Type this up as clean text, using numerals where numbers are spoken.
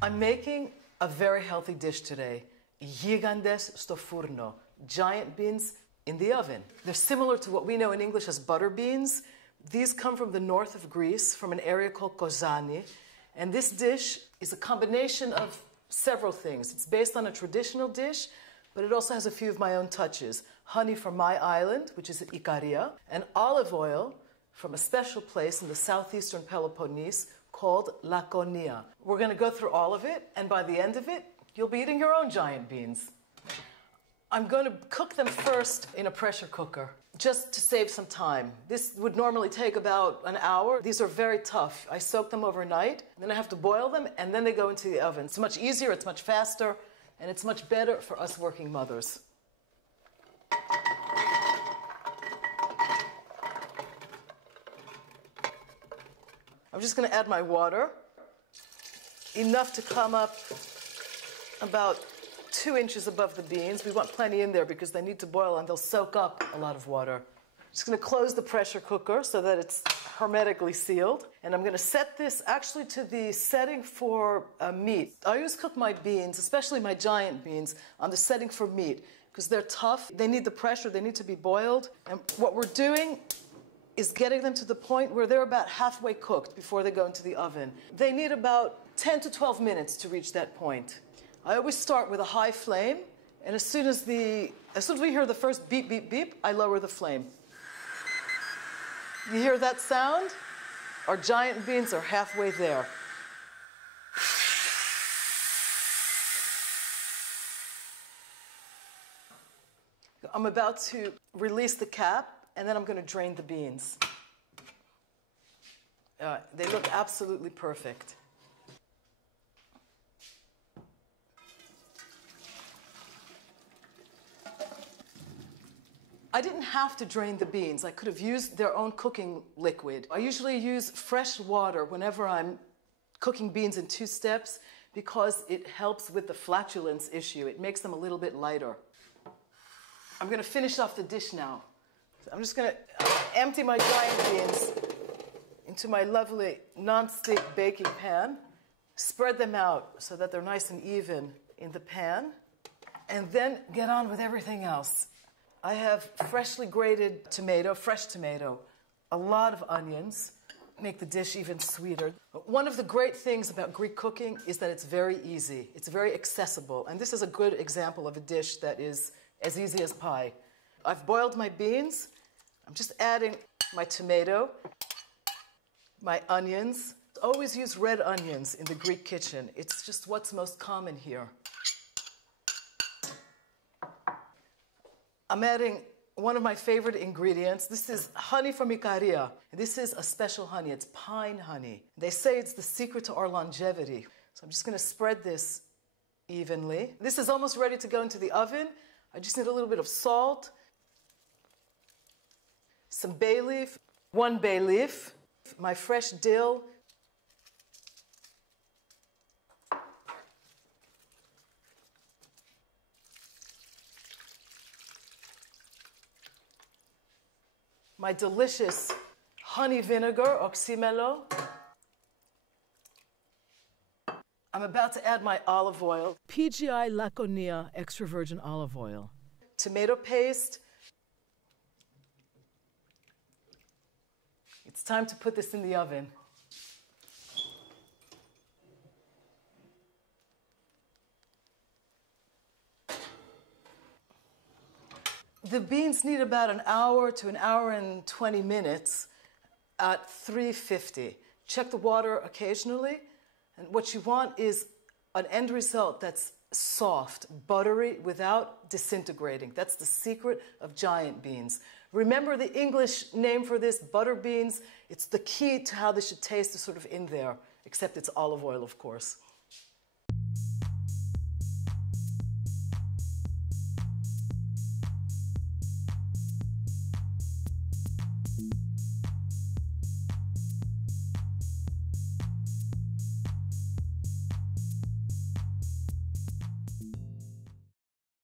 I'm making a very healthy dish today. Gigandes sto forno, giant beans in the oven. They're similar to what we know in English as butter beans. These come from the north of Greece, from an area called Kozani. And this dish is a combination of several things. It's based on a traditional dish, but it also has a few of my own touches. Honey from my island, which is Ikaria, and olive oil from a special place in the southeastern Peloponnese called Laconia. We're going to go through all of it, and by the end of it, you'll be eating your own giant beans. I'm going to cook them first in a pressure cooker, just to save some time. This would normally take about an hour. These are very tough. I soak them overnight, then I have to boil them, and then they go into the oven. It's much easier, it's much faster, and it's much better for us working mothers. I'm just going to add my water, enough to come up about 2 inches above the beans. We want plenty in there because they need to boil and they'll soak up a lot of water. Just going to close the pressure cooker so that it's hermetically sealed. And I'm going to set this actually to the setting for meat. I always cook my beans, especially my giant beans, on the setting for meat because they're tough. They need the pressure. They need to be boiled. And what we're doing is getting them to the point where they're about halfway cooked before they go into the oven. They need about 10 to 12 minutes to reach that point. I always start with a high flame, and as soon as we hear the first beep, beep, beep, I lower the flame. You hear that sound? Our giant beans are halfway there. I'm about to release the cap, and then I'm going to drain the beans. They look absolutely perfect. I didn't have to drain the beans. I could have used their own cooking liquid. I usually use fresh water whenever I'm cooking beans in 2 steps because it helps with the flatulence issue. It makes them a little bit lighter. I'm going to finish off the dish now. So I'm just going to empty my giant beans into my lovely non-stick baking pan, spread them out so that they're nice and even in the pan, and then get on with everything else. I have freshly grated tomato, fresh tomato, a lot of onions, make the dish even sweeter. One of the great things about Greek cooking is that it's very easy. It's very accessible. And this is a good example of a dish that is as easy as pie. I've boiled my beans. I'm just adding my tomato, my onions. Always use red onions in the Greek kitchen. It's just what's most common here. I'm adding one of my favorite ingredients. This is honey from Ikaria. This is a special honey. It's pine honey. They say it's the secret to our longevity. So I'm just going to spread this evenly. This is almost ready to go into the oven. I just need a little bit of salt, some bay leaf, 1 bay leaf, my fresh dill, my delicious honey vinegar, oxymelo. I'm about to add my olive oil, PGI Laconia extra virgin olive oil, tomato paste. It's time to put this in the oven. The beans need about an hour to an hour and 20 minutes at 350. Check the water occasionally. And what you want is an end result that's soft, buttery, without disintegrating. That's the secret of giant beans. Remember the English name for this, butter beans. It's the key to how this should taste is sort of in there, except it's olive oil, of course.